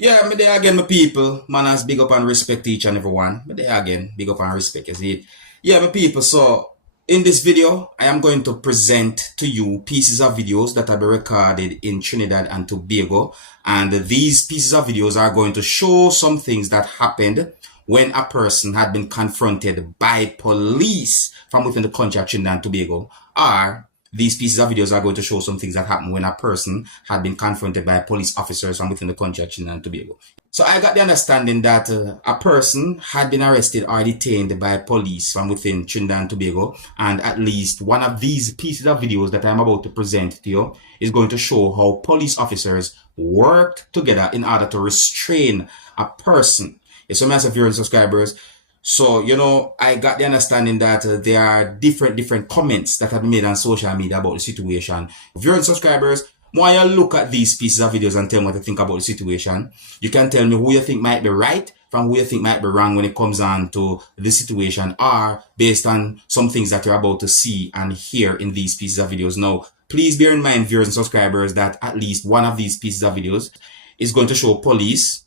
Yeah, me there again, my people. Manners, big up and respect each and every one. Me there again, big up and respect, you see it? Yeah, my people, so in this video, I am going to present to you pieces of videos that have been recorded in Trinidad and Tobago. And these pieces of videos are going to show some things that happened when a person had been confronted by police from within the country of Trinidad and Tobago, or these pieces of videos are going to show some things that happened when a person had been confronted by police officers from within the country of Trinidad and Tobago. So I got the understanding that a person had been arrested or detained by police from within Trinidad and Tobago, and at least one of these pieces of videos that I'm about to present to you is going to show how police officers worked together in order to restrain a person. So massive viewers and subscribers. So, you know, I got the understanding that there are different comments that have been made on social media about the situation. Viewers and subscribers, while you look at these pieces of videos and tell me what you think about the situation, you can tell me who you think might be right from who you think might be wrong when it comes on to the situation, or based on some things that you're about to see and hear in these pieces of videos. Now, please bear in mind, viewers and subscribers, that at least one of these pieces of videos is going to show police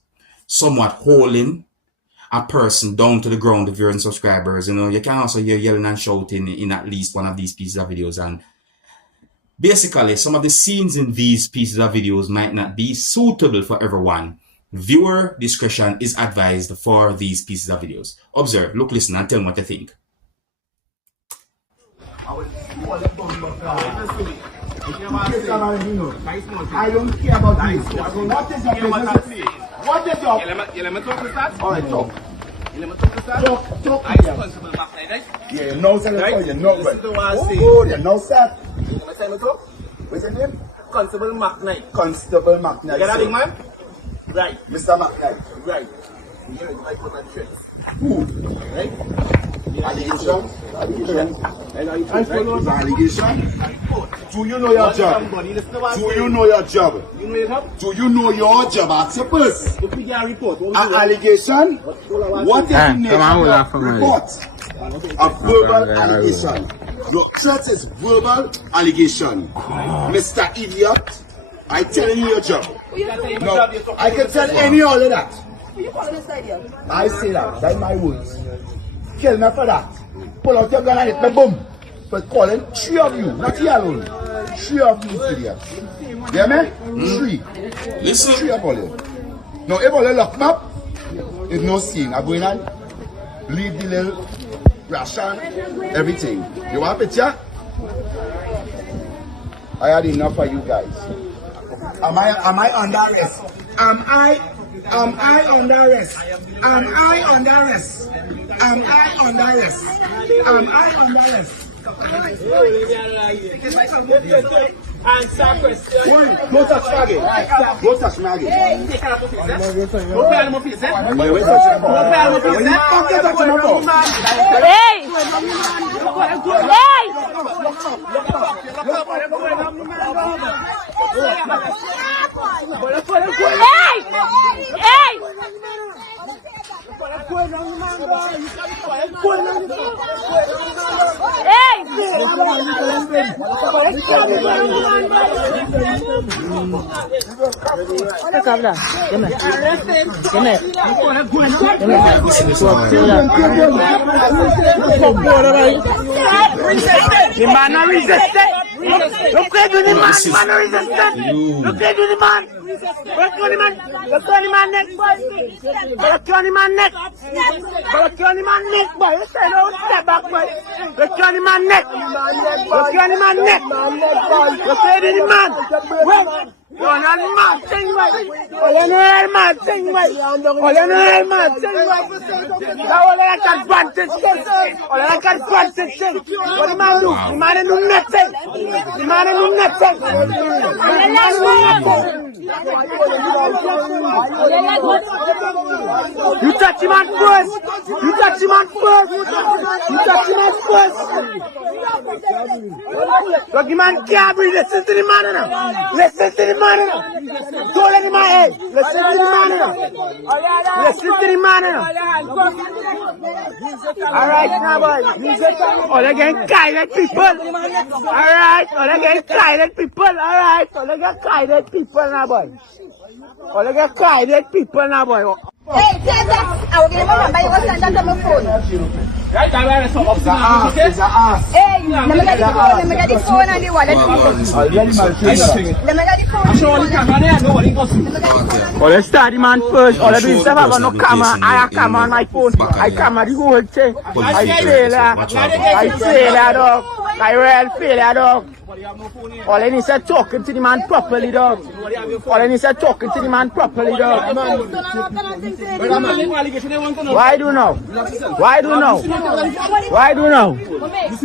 somewhat holding a person down to the ground, the viewers and subscribers. You know, you can also hear yelling and shouting in at least one of these pieces of videos. And basically, some of the scenes in these pieces of videos might not be suitable for everyone. Viewer discretion is advised for these pieces of videos. Observe, look, listen, and tell me what you think. I don't care about this. What is your business? What is your... You let me talk to that? All right, talk. You let me talk to that? Talk. I responsible back there, right? Yeah, no, sir. Right? You know, Listen to what I say. oh, you know, sir. You let me say me talk? What's your name? Constable McKnight. Constable McKnight. You get that big man? Right. Mr. McKnight. Right. You know, I put that shit. Who? Right? Allegation? And I follow Is allegation? Do you know your job? somebody. Listen to what I Do say. you know your job? You know your job? Do you know your job? Ask your first. If we get a report, what An we do? allegation? What is the nature of report? A verbal allegation. Your threat is verbal allegation. Mr. Idiot, I telling you your job. No, I can tell any all of that. I say that, that's my words. Kill me for that. Pull out your gun and hit me, boom. But calling 3 of you, not you alone. 3 of you, idiot. Hear me? 3. Listen. 3 of all you. Now, if all you lock me up, it's no scene. I'm going on. Leave the little ration, everything. You want a picture? I had enough for you guys. Am I under arrest? Am I under arrest? Am I under arrest? Am I under arrest? Am I under arrest? Answer question. Wait, no touch Maggie. No touch Maggie. Don't play on my face, eh? Wait, touch him. Don't play on my face, When you eh? fuck you touch him up. Hey! Hey! Hey! Hey! Cabra, dime. The man are resistant. Look at the man are resistant. Look at the man. Look at the man. Look at the man neck, boy. Look at the man neck. Look at the man neck, boy. Look step back, boy. Look at the man neck. Look at the man neck. Look at the man. Wait. You're not mad thing, right? You're not mad thing, right? You're not mad thing, right? Now, I can't advantage. I can't advantage. What the man do? The man do nothing. The man do nothing. The man do nothing. You touch him at first. You touch him at first. You touch him at first. Look, the man can't breathe. Listen to the man now. Listen to the man now. Don't let him out. Hey, listen to the man here. Listen to the man here. Alright, now boy. Oh, they getting guided people. Alright, oh, they getting guided people. Alright, oh, they get guided people now boy. Oh, they get guided people now boy. Hey, tell that. I will give my number. You will send that to my phone. Right, Hey, let me get the phone. Let me get the phone and the wallet. Let me get the phone. Oh, let's start the man first. Oh, let's do this. I got no camera. I have camera on my phone. I camera the whole thing. I fail that. I fail that dog. I real fail that dog. All I need is talking to the man properly, dog. All I need is talking to the man properly, dog. Why do now? Why do now? Why do now?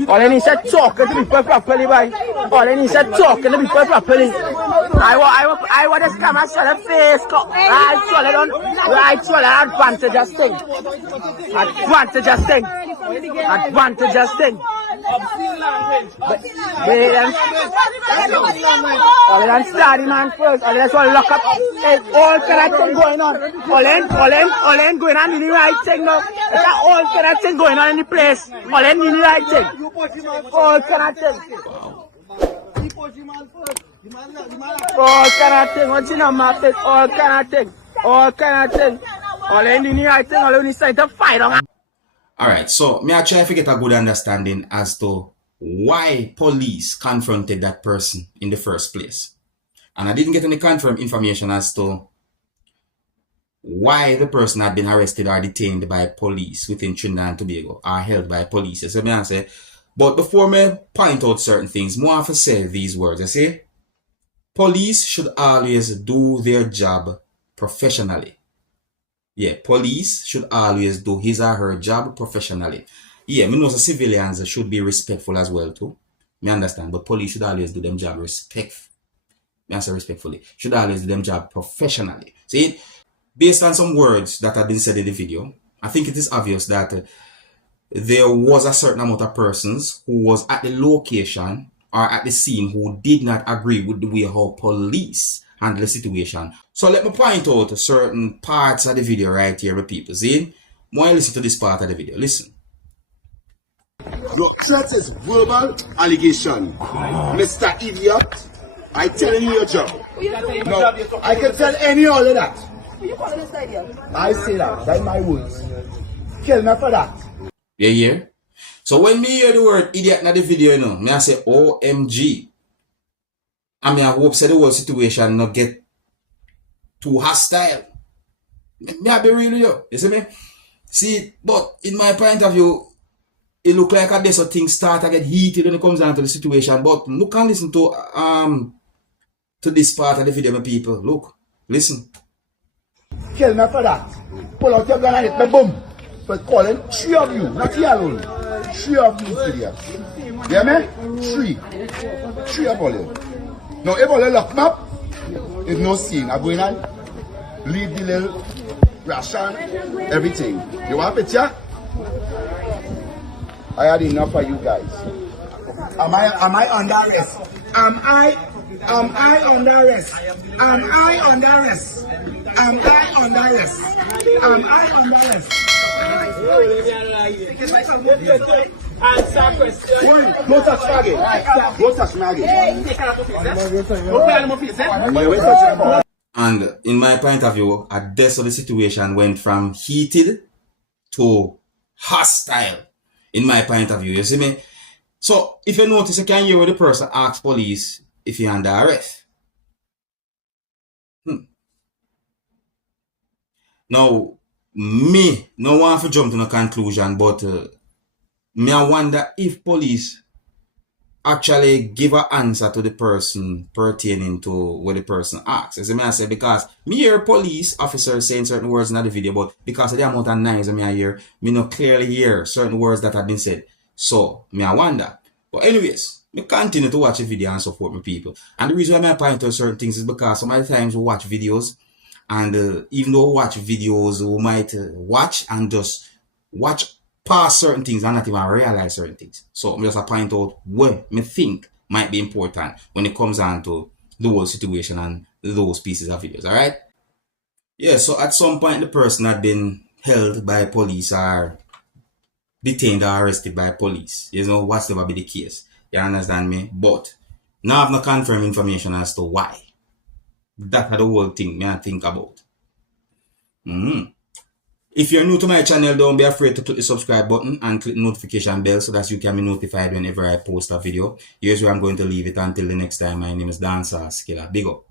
All I need is talking to people properly, boy. All I need is talking to people properly. I want this camera show the face. Right, show it on. Right, show it advantageous thing. Advantageous thing. Advantageous thing. All them study man first. All them all lock up. Hey, all kind of thing going on. All them going on in the right thing now. There's all kind of thing going on in the place. All them in the right thing. All kind of thing. All kind of thing. What's in the map? All kind of thing. All kind of thing. All them in the right thing. All them decide to fight on. Alright, so me I try to get a good understanding as to why police confronted that person in the first place. And I didn't get any confirmed information as to why the person had been arrested or detained by police within Trinidad and Tobago or held by police. So me I say, but before me point out certain things, more have to say these words. I say, police should always do their job professionally. Yeah, police should always do his or her job professionally. Yeah, me know the civilians should be respectful as well too. Me understand, but police should always do them job respectfully. Should always do them job professionally. See, based on some words that have been said in the video, I think it is obvious that there was a certain amount of persons who was at the location or at the scene who did not agree with the way how police handle the situation. So let me point out certain parts of the video right here, with people. See? More listen to this part of the video. Listen. Look, threat is verbal allegation. Mr. Idiot, I telling you your job. No, I can tell any all of that. I say that. That's my words. Kill me for that. Yeah. So when me hear the word idiot in the video, you know, me I say OMG. I mean, I hope say the whole situation not get too hostile. Me I be really yo. You see me? See, but in my point of view, it look like a this things start to get heated when it comes down to the situation. But look and listen to this part of the video, my people. Look, listen. Kill me for that. Pull out your gun and hit me, boom. But calling 3 of you, not here alone. 3 of you, idiots. You hear me? 3. 3 of all you. Now, if all you lock me up, there's no scene. I'm going on. Leave the little ration, everything. You want a picture? I had enough for you guys. Am I under arrest? Am I under arrest? Am I under arrest? Am I under arrest? Am I under arrest? Don't touch Maggie. Don't touch Maggie. And in my point of view, at this of the situation went from heated to hostile. In my point of view, you see me? So, if you notice, you can hear where the person asks police if you're under arrest. Now, me, no one to jump to a conclusion, but me I wonder if police actually give an answer to the person pertaining to what the person asks. As I say, because me hear police officers saying certain words in the video, but because of the amount of noise I hear, me not clearly hear certain words that have been said. So, me I wonder. But anyways, me continue to watch the video and support my people. And the reason why I point out certain things is because some of the times we watch videos, and even though we watch videos, we might watch and just watch past certain things and not even realize certain things. So I'm just point out what me think might be important when it comes down to the whole situation and those pieces of videos. Alright? Yeah, so at some point the person had been held by police or detained or arrested by police. You know, whatever be the case. You understand me? But now I have no confirmed information as to why. That's the whole thing I think about. If you're new to my channel, don't be afraid to click the subscribe button and click the notification bell so that you can be notified whenever I post a video. Here's where I'm going to leave it until the next time. My name is Dancehall Skilla. Big up.